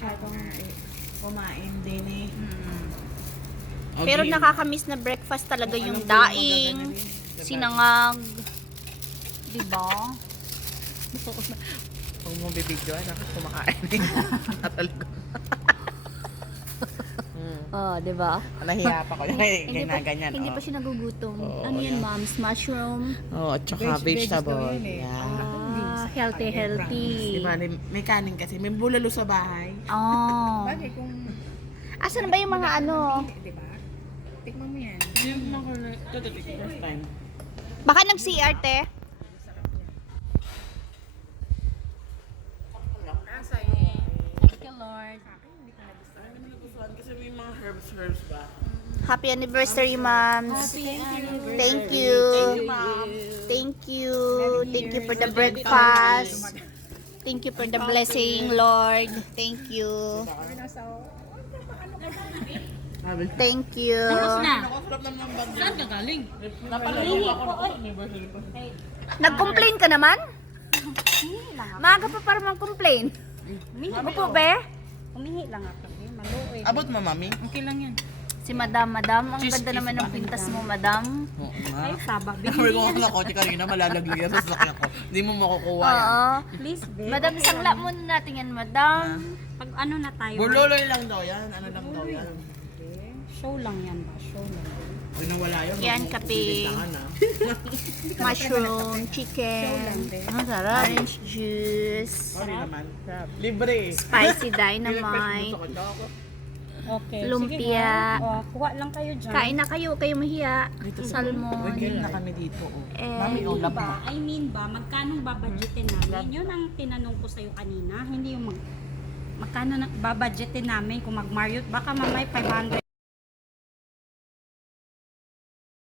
masyadong kumain din eh. Pero nakakamiss na breakfast talaga yung daing, sinangag. Diba? Huwag mong bibidyoan ako kumakain. Talaga. Oh, diba? Nahiya pa ko. Ganyan. Hindi pa siya nagugutom. Oo, Ano yan, yan. moms? Mushroom? Oo, at saka vegetable. vegetable yan eh. Yan. Healthy. Diba, may kanin kasi. May bulalo sa bahay. Oh. Bagay kung Asan ba yung mga ano? di ba? Tikman mo yan. Yung first time. Baka nag-CR, te? Thank you, Lord. Kasi may mga herbs ba? Happy anniversary, moms. Thank you. Thank you. Thank you for the breakfast. Thank you for the blessing, Lord. Thank you. Thank you. Nakasarap naman ang bag. Saan ka galing? Napalalo ako na anniversary pa. Nag-complain ka naman? Maaga pa para mag-complain. Opo, be? Umihi lang ako. Maluoy. Abot mo, mami? Okay lang yan. Si Madam. Ang ganda naman ng pintas mo, Madam. Oo nga. Ay, saba. Sabi ko nga kotse kanina, malalaglag yan sa sasakyan ko. Hindi mo makukuha yan. Oo. Please, babe. Madam, sangla muna natin yan, Madam. Pag ano na tayo. Burloloy lang daw yan. Ano lang daw yan. Show lang yan ba? Show lang. Pag nawala yun, Yan, kape. bibintangan, ah. Mushroom, chicken, Ang sarap. orange juice, Sorry naman. Libre. spicy dynamite, Okay. lumpia. Sige, oh, kuha lang kayo dyan. Kain na kayo mahiya. Salmon. Wigil na kami dito. Oh. Mami, Eh, oh, lab Ba, I mean ba, magkano babadgetin namin? Yun ang tinanong ko sa'yo kanina. Hindi yung magkano na babadgetin namin kung mag-Marriott. Baka mamay 500